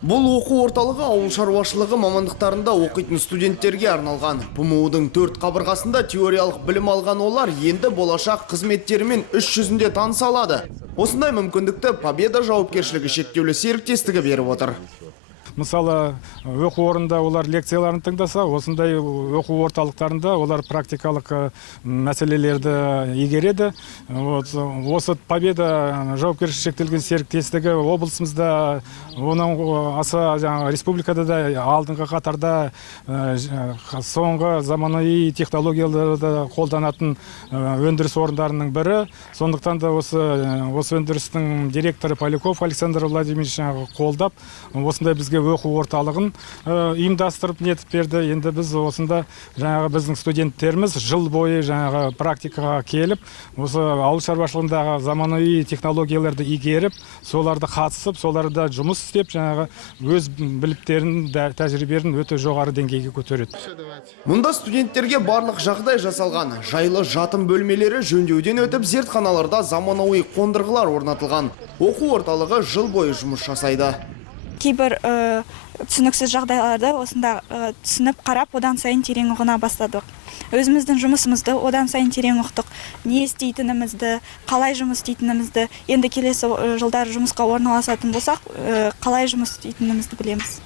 Бұл оқу орталығы ауыл шаруашылығы мамандықтарында оқитын студенттерге арналған. ПМУ-дың 4 қабырғасында теориялық білім алған олар енді болашақ қызметтерімен іс жүзінде таныса алады. Осындай мүмкіндікті Победа жауапкершілігі шектеулі серіктестігі беріп отыр. Мысалы, оқу орнында олар лекцияларын тыңдаса, осындай оқу орталықтарында олар практикалық мәселелерді игереді. Осы Победа жауапкершілігі шектелген серіктестігі облысымызда, оның аса республикада да алдыңғы қатарда соңғы заманауи технологияларды қолданатын өндіріс орындарының бірі. Сондықтан да осы өндірістің директоры Поляков Александр Владимирович қолдап, осындай бізге оқу орталығын ұйымдастырып нетіп берді. Енді біз осында біздің студенттеріміз жыл бойы практикаға келіп, осы ауыл шаруашылығындағы заманауи технологияларды игеріп, соларды қатысып, соларда жұмыс істеп, өз біліктерін, тәжірибелерін өте жоғары деңгейге көтереді. Мұнда студенттерге барлық жағдай жасалған. Жайлы жатын бөлмелері жөндеуден өтіп, зертханаларда заманауи қондырғылар орнатылған. Оқу орталығы жыл бойы жұмыс жасайды. Кейбір түсініксіз жағдайларды осында түсініп қарап, одан сайын терең ұғына бастадық. Өзіміздің жұмысымызды одан сайын терең ұқтық. Не істейтінімізді, қалай жұмыс істейтінімізді, енді келесі жылдар жұмысқа орналасатын болсақ, қалай жұмыс істейтінімізді білеміз.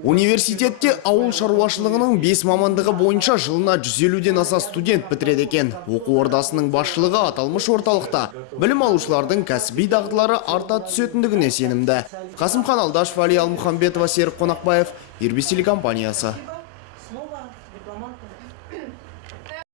Университетте ауыл шаруашылығының 5 мамандығы бойынша жылына 150-ден аса студент бітіреді екен. Оқу ордасының басшылығы аталмыш орталықта білім алушылардың кәсіби дағдылары арта түсетіндігіне сенімді. Қасымхан Алдашев, Али Алмұхамбетова, Серік Қонақбаев, Ирбис телекомпаниясы.